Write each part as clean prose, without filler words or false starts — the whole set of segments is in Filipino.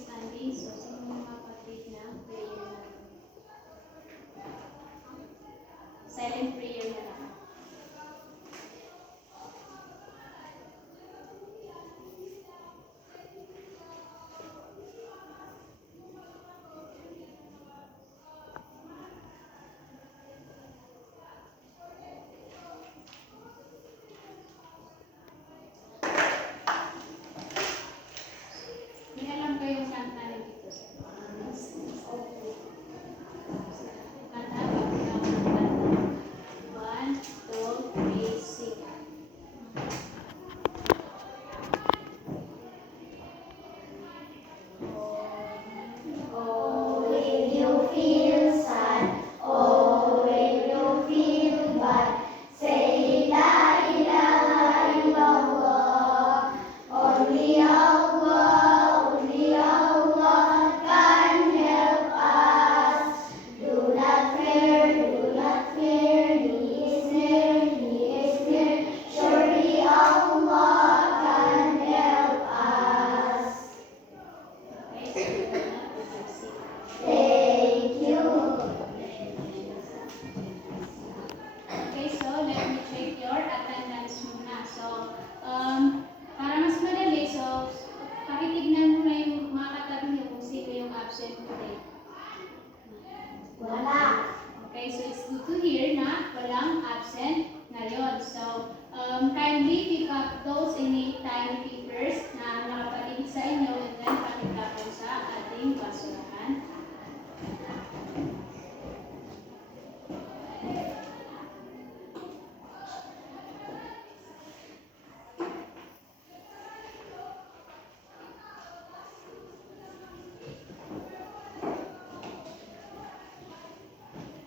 standing. So, sino yung makapit na prayer na? Silent prayer na lang. May alam kayong kanta na dito sa kanta, kanta. 1, 2, 3, sing. Oh, will you feel sad? Oh, will you feel bad? Say la ilaha illallah. Only Allah can help us. Do not fear, He is near. Surely Allah can help us. Thank you. Okay, so let me check your attendance muna. So, para mas madali, so, pakitignan muna yung mga katabi niyo kung sino yung absent today. Wala. Okay, so it's good to hear na walang absent ngayon. So, kindly pick up those any tiny papers na nakapaligid sa inyo and then pakitapon sa ating basurahan.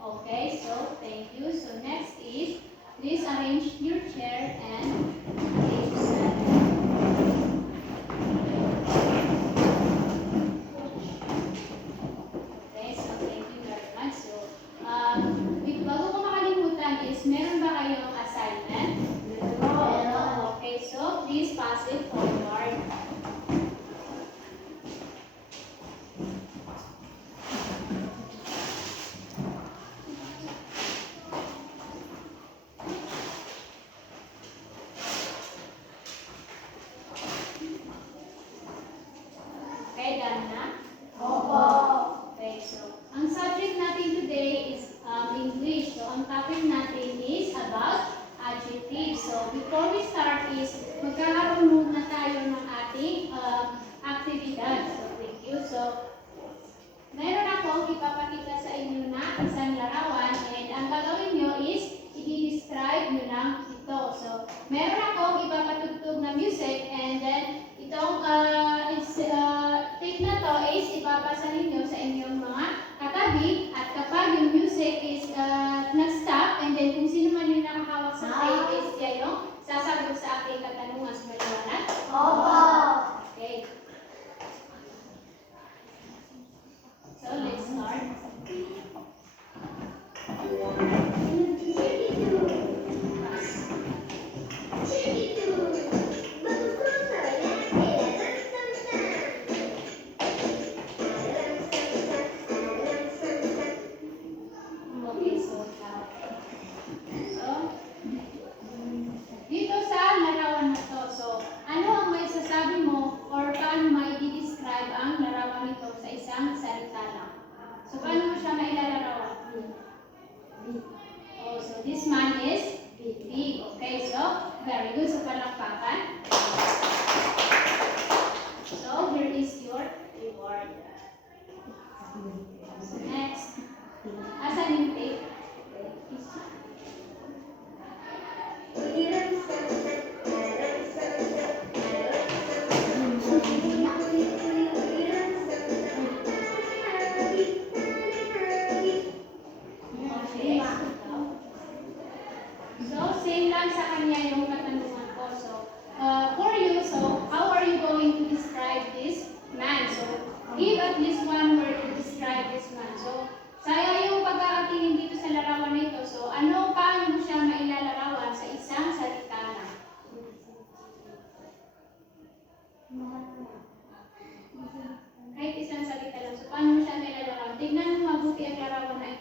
Okay, so thank you. So next is, please arrange your chair and take seat. Okay, so thank you very much. So, bago ko makalimutan is, meron ba kayong assignment? Meron. Okay, so please pass it forward. Okay, done na? Opo. Okay, so ang subject natin today is English. So ang topic natin is about adjectives. So before we start is magkakaroon muna tayo ng ating aktibidad. So thank you. So meron akong ipapakita sa inyo na isang larawan and ang gagawin nyo is i-describe nyo lang ito. So meron akong ipapatugtog na music and then itong tape na to is ipapasa ninyo sa inyong mga katabi at kapag yung music is nag-stop and then kung sino man yung nakahawak sa tape is siya yung sasagot sa aking katanungan sa maliwanag. Opo. Okay. So let's start. Okay, so dito sa larawan na to, so ano ang may sasabi mo or paano may i-describe ang larawan nito sa isang salita lang? So paano mo siya mailalarawan? Oh, so this man is big. Okay, so very good. So palakpakan. So here is your reward. So next, asan yung tape? Okay. So same lang sa kanya yung katanungan ko. So for you, so how are you going to describe this man? So give at least one word to describe this man. So saya yung pagkakatingin dito sa larawan nito. So paano mo siya mailalarawan sa isang salita lang? Kahit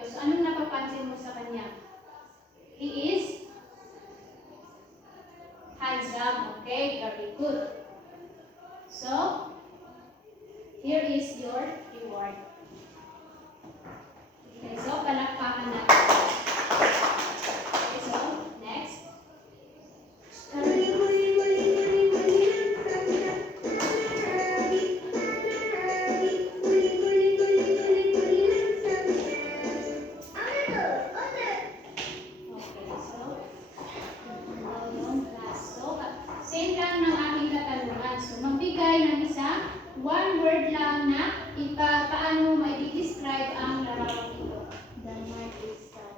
perfecto. So, anong napapansin mo sa kanya? He is handsome. Okay, very good. So, here is your reward. Okay, so palakpakan natin. Okay, so next. Okay, so yung class. So, same lang ng aking katanungan. So, magbigay ng isa, one word lang na paano mo ma-describe ang larawang ito. The man is sad.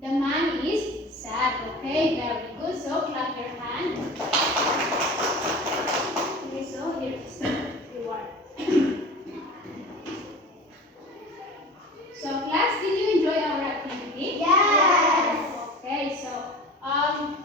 The man is sad. Okay, very good. So, clap your hand. Okay, so here is the reward. So, class, did you enjoy our activity? Yes. Okay, so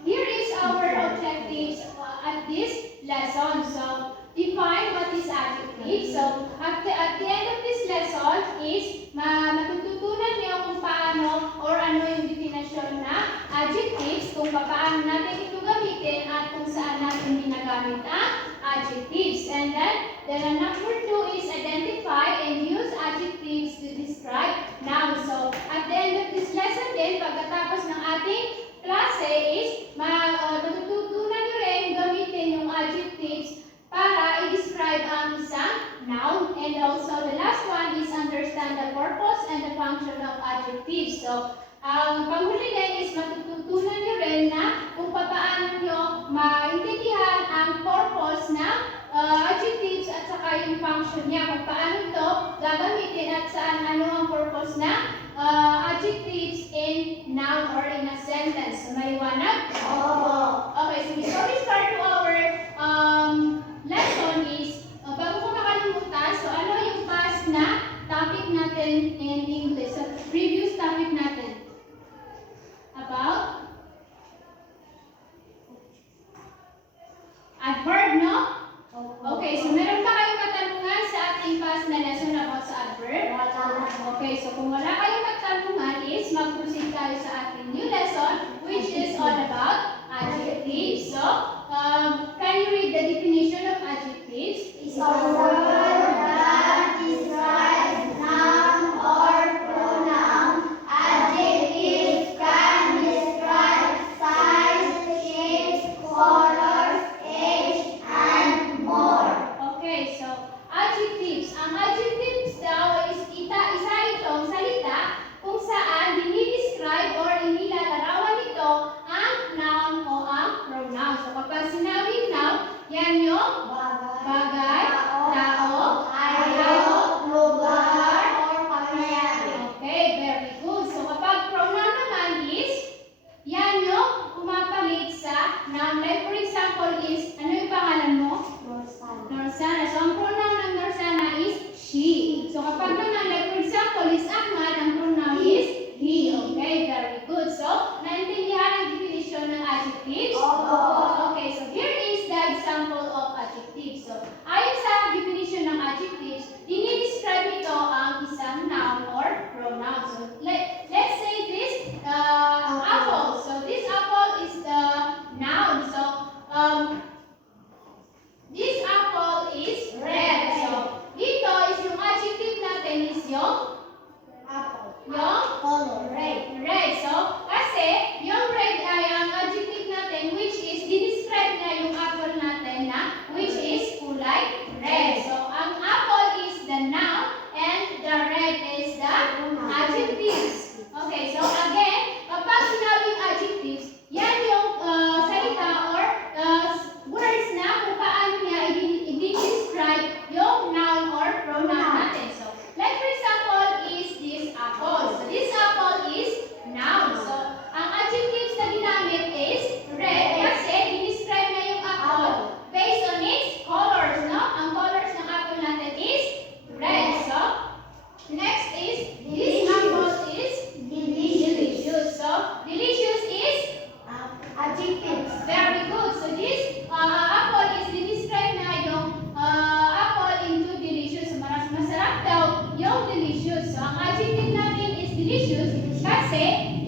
here is our objectives at this lesson. So, define what is adjective. So, at the end of this lesson is matututunan niyo kung paano or ano yung definition na adjectives, kung paano natin ito gamitin at kung saan natin ginagamit ang adjectives. And then number 2 is identify and use adjectives to describe nouns. So, at the end of this lesson din, pagkatapos ng ating klase is matututunan nyo rin gamitin yung adjectives para i-describe ang isang noun. And also, the last one is understand the purpose and the function of adjectives. So, ang panghuli din is matututunan nyo rin na kung paano nyo maintindihan ang purpose ng adjectives at saka yung function niya. Kung paano ito gagamitin at saan ano ang purpose ng adjectives in noun or in a sentence. So, maliwanag? Opo. Okay, so before we start to our lesson is, bago ko makalimutan, so ano yung past na topic natin in English? So, previous topic natin. About adverb, no? Okay, so meron pa kayong katanungan sa ating past na lesson about sa adverb? Okay, so kung wala kayong katanungan is mag-proceed tayo sa ating new lesson which is all about adjectives. So, can you read the definition of adjectives? Is a word that describes noun or pronoun. Adjectives can describe size, shape, colors, age, and more. Okay, so adjectives. Ang adjectives daw is isa itong salita kung saan dinidescribe or inilalarawan nito ang noun o ang pronoun. So kapag sinabing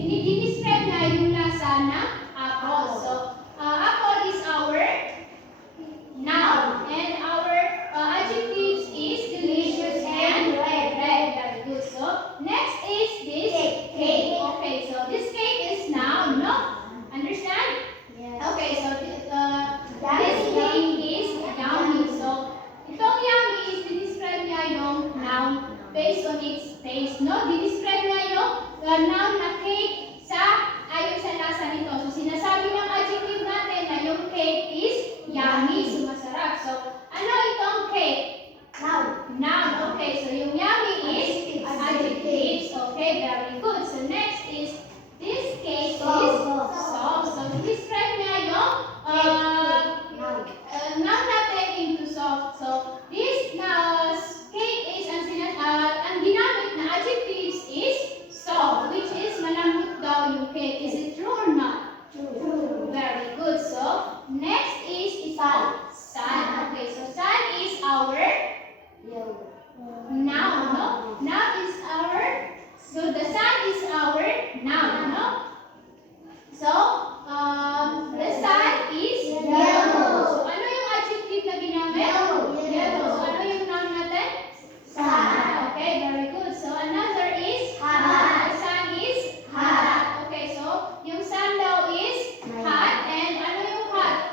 i-describe niya yung lasa ng apple. So, apple is our noun. And our adjectives is delicious and red. Very good. So, next is this cake. Okay, so this cake is noun, no? Understand? Okay, so this cake is yummy. So, itong yummy is di-describe niya yung noun based on its taste, no? Di-describe niya yung noun na cake ayon sa lasa nito. So, sinasabi ng adjective natin na yung cake is yummy, so masarap. So, ano itong cake? Noun. Okay, so yung yummy is adjectives. Okay, very good. So, next is this cake is soft. So, describe niya yung noun natin into soft. So, this cake is ang ginamit na adjectives is soft, which is malambot daw yung cake. Is it true or not? Very good. So, next is sun. Okay, so sun is our noun, no? Noun is our, so the sun is our noun, no? So, the sun is yellow. So, ano yung adjective na ginamit? Yellow. So, ano yung noun natin? Okay, very good. So, another is hot. The sun is hot. Okay, so, yung sun daw is hot. And ano yung hot?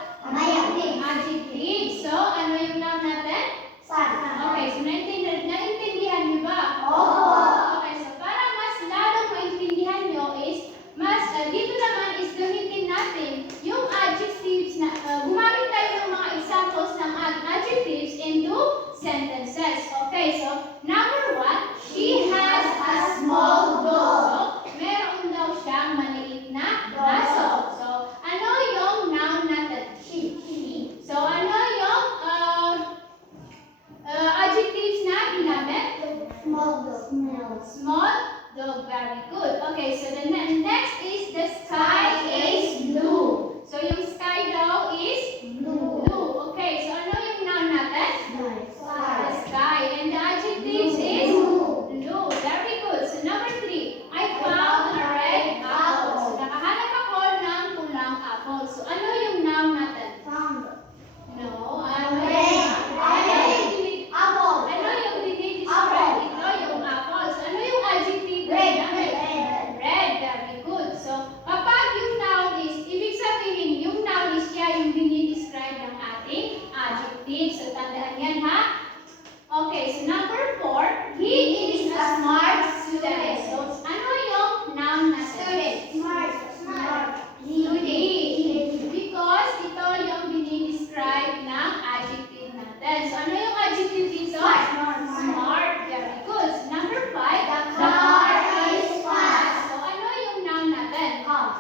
Adjective. So, ano yung noun natin? Okay, so naintindihan niyo ba? Okay, so para mas lalong maintindihan niyo is, dito naman is gamitin natin yung adjectives na, gumamit tayo ng mga examples ng adjectives into sentences. Okay, so number 1, she has a small dog. So, meron daw siyang maliit na aso. So, ano yung noun natin? She. So, ano yung adjectives na ginamit? Small dog. Very good. Okay, so the next is the sky is blue. So, yung sky daw is blue. Okay, so ano yung noun natin? The sky. And the adjectives is blue. Very good. So, number 3, I found a red apple. So, nakahanap ako ng pulang apple. So, ano yung noun natin? No, ano yung dinidescribe ito? Yung apple. So, ano yung adjective na ginamit? Red. Very good. So, kapag yung noun is, ibig sabihin, yung noun is siya yung dinidescribe ng ating adjective. So, tandaan yan, ha? Okay, so number 4, he is a smart student. So, ano yung noun natin? Student. Because ito yung dinidescribe ng adjective natin. So, ano yung adjective dito? Smart. Very good. So, number 5, the car is fast. So, ano yung noun natin? Car.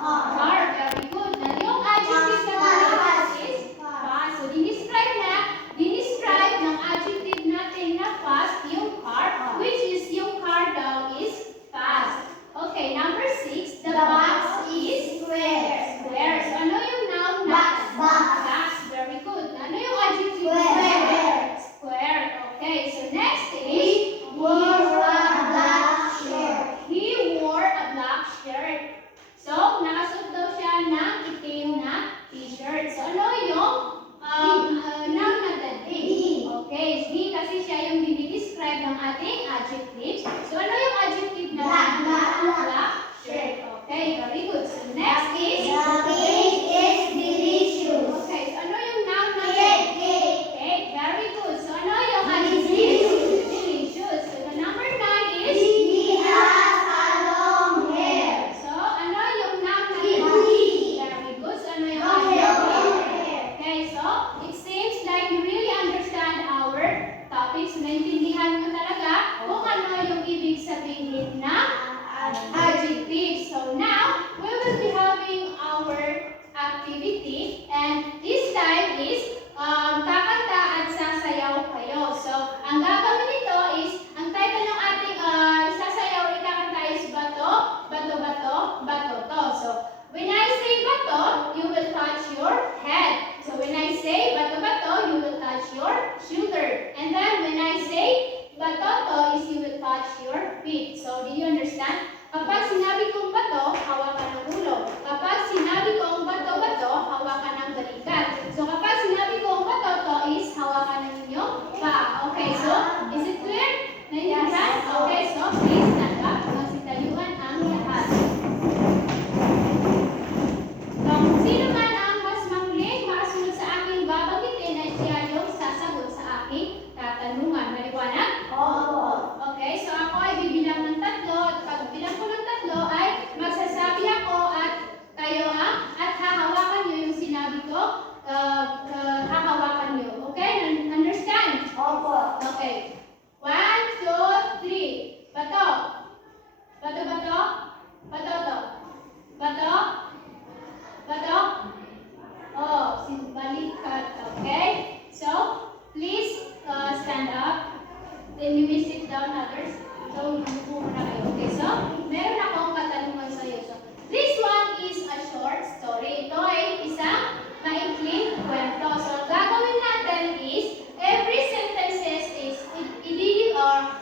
Very good. Na yung adjective natin is fast. So, dinescribe ng adjective natin na fast yung car, which is yung car daw is fast. Okay, number 6, the box is square. So, ano yung noun natin? Box. Very good. Ano yung adjective? Square. Okay, so next is he wore a black shirt. So, nakasuot daw siya ng itim na t-shirt. So, ano yung noun natin? Okay, he kasi siya yung dinidescribe ng ating adjectives. So, ano yung adjective na? Black shirt. Okay, very good. So, next is Delicious. okay, so ano yung noun natin? Cake. Very good. So, ano yung adjective? Delicious. So, the number 9 is He has a long hair. so, ano yung noun natin? Very good. So, ano yung adjective? Okay, so it seems like you really understand our topics. Naintindihan mo talaga kung ano Then you will sit down, others. So, umupo muna kayo. Okay, so, meron akong katanungan sa iyo. So, this one is a short story. Ito ay isang maikling kwento. So, gagawin natin is, every sentences is,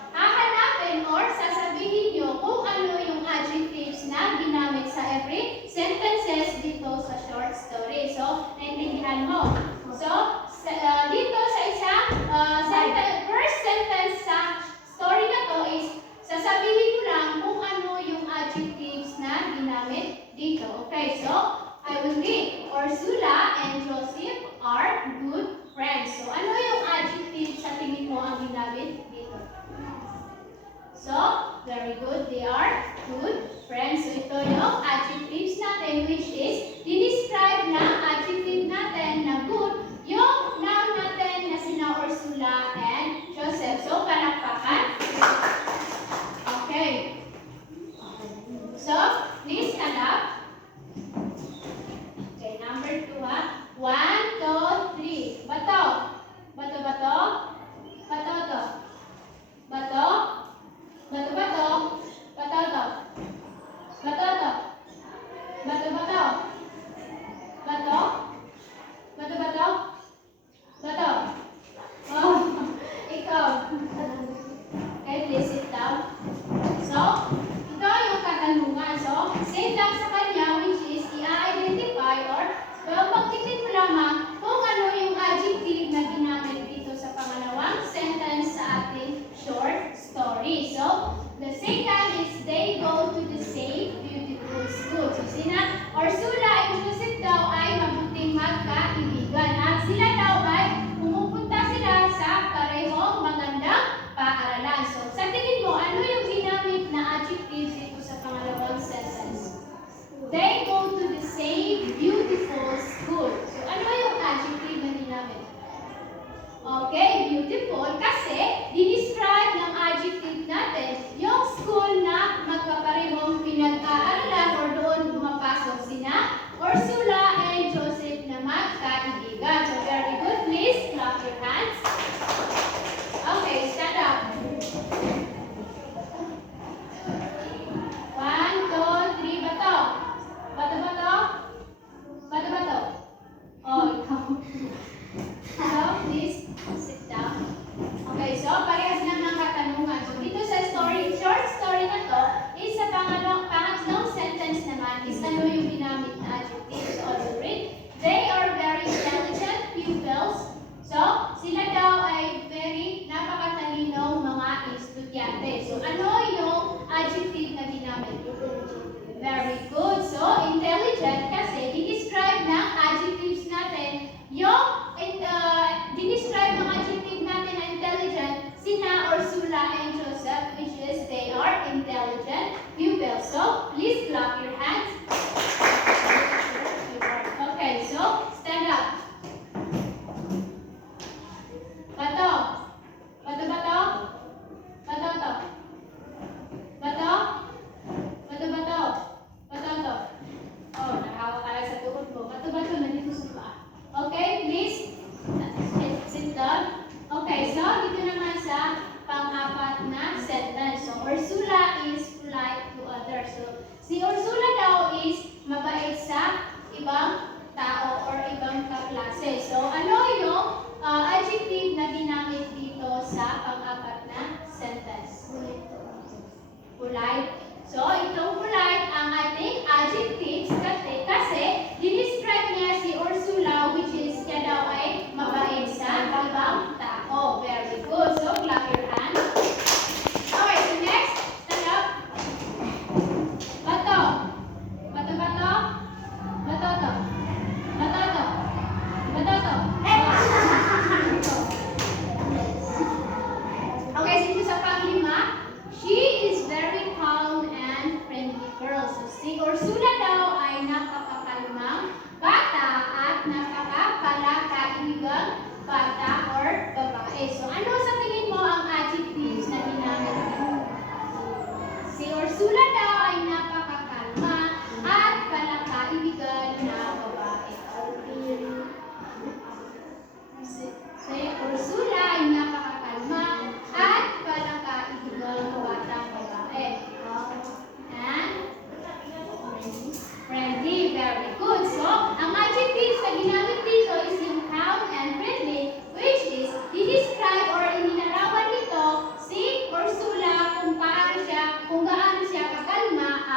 hahanapin or sasabihin nyo kung ano yung adjectives na ginamit sa every sentences dito sa short story. So, naintindihan mo. So, dito sa isang first sentence sa story na to is, sasabihin mo lang kung ano yung adjectives na ginamit dito. Okay, so, I will read. Ursula and Joseph are good friends. So, ano yung adjective sa tingin mo ang ginamit dito? So, very good. They are good friends. So, ito yung adjectives natin which is, dinescribe na adjective natin na good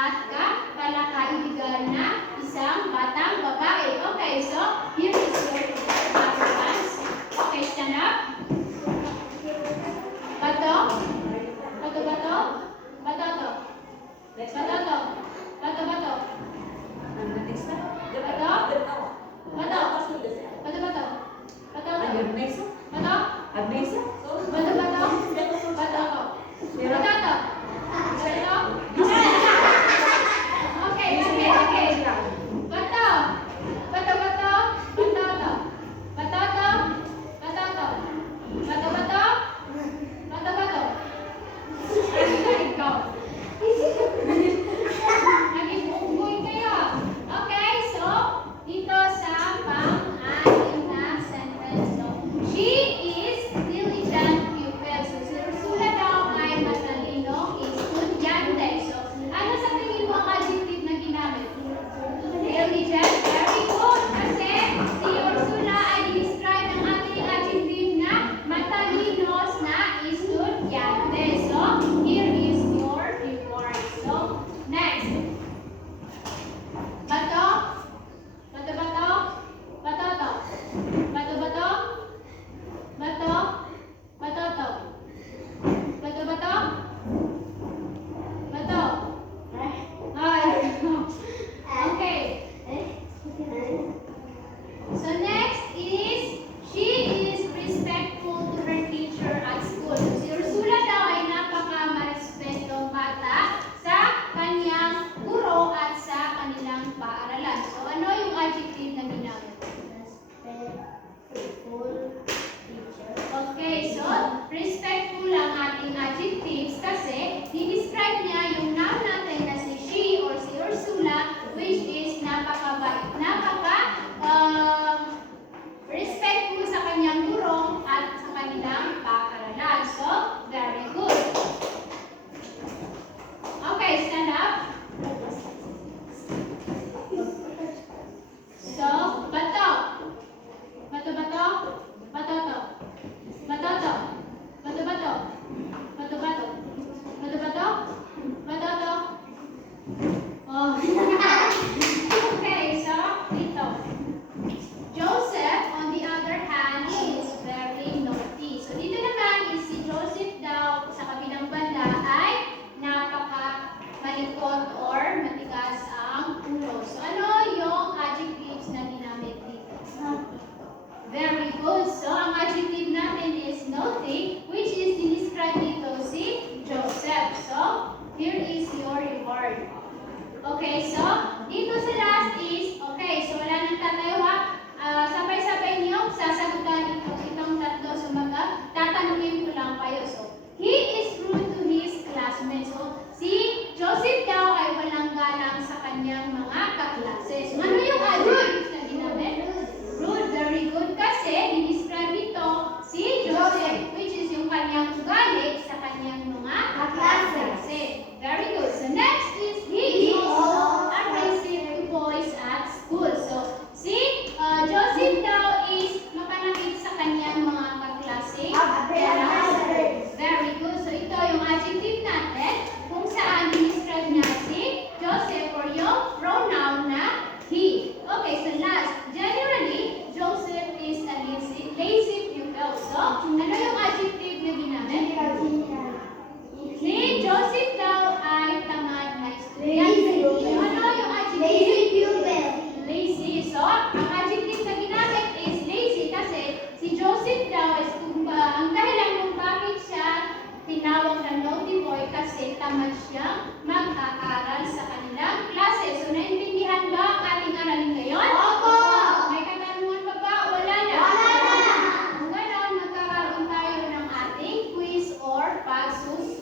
at kapalakaibigan na isang batang babae. Okay, so here is your utterance. Okay, stand up. Bato. Bato, bato. Bato, to. Bato, to. Bato, bato. Bato. Bato. Bato, bato. Bato, to. Bato. Bato, bato. Bato, to. Bato, to. Bato. Okay, okay, okay. Bato. Bato, bato. Bato, to. Bato, to. Bato, to. Bato, bato. Bato, bato. Ikaw. Naging unggoy kayo. Okay, so, dito sa pang-anim na sentence. So, she is diligent pupil. So, si Ursula daw ay matalinong estudyante. So, ano sa tingin mo ang adjective na ginamit? Diligent. Very good. Kasi si Ursula ay describe ng ating adjective na matalinos na estudyante. So, here is your reward. So, next. Bato. Bato, bato. Bato, to. Bato, bato. Bato. Bato, to. Bato, bato. Bato. Ay. Okay. So next is, she is respectful to her teacher at school. So, si Ursula daw ay napaka-marespetong bata sa kanyang guro at sa kanilang paaralan. So ano yung adjective na ginamit? Okay, so respectful ang ating adjectives kasi di-describe niya yung noun natin na si she or si Ursula, which is respectful sa kanyang guro at sa kanilang paaralan. So, very good. Okay, stand up. So, bato. Bato, bato. Bato, to. Bato, to. Bato, bato. Bato, bato. Bato, bato. Bato, to. Oh. Okay, so, dito. Joseph, on the other hand, is very naughty. So, dito naman is si Joseph daw sa kabilang banda ay napaka-malikot or matigas ang ulo. So, ano yung adjectives na ginamit dito? Very good. So, ang adjective natin is naughty, which is describe dito si Joseph. So, here is your reward. Okay, so, dito sa last is, okay, so wala nang tatayo ha. Sabay-sabay niyo, sasagutan itong tatlo. So, tatanungin ko lang kayo. So, he is rude to his classmates. So, si Joseph daw ay walang galang sa kanyang mga kaklase. So, ano yung adjectives na ginamit? Rude, very good. Kasi, dinescribe ito si Joseph, which is yung kanyang ugali sa kanyang mga kaklase. Very good. So, next is he is aggressive to boys at school. So, si Joseph daw is mapanakit sa kanyang mga kaklase. Very good. So, ito yung adjective natin kung saan dinescribe niya si Joseph or yung pronoun na he. Okay, so last. Generally, Joseph is a lazy pupil. So, ano yung adjective na ginamit? Si Joseph daw ay tamad na estudyante. Ano yung adjective? Lazy. So, ang adjective na ginamit is lazy kasi si Joseph daw is ang dahilan kung bakit siya tinawag na naughty boy kasi tamad siya mag-aaral sa kanilang klase. So, naintindihan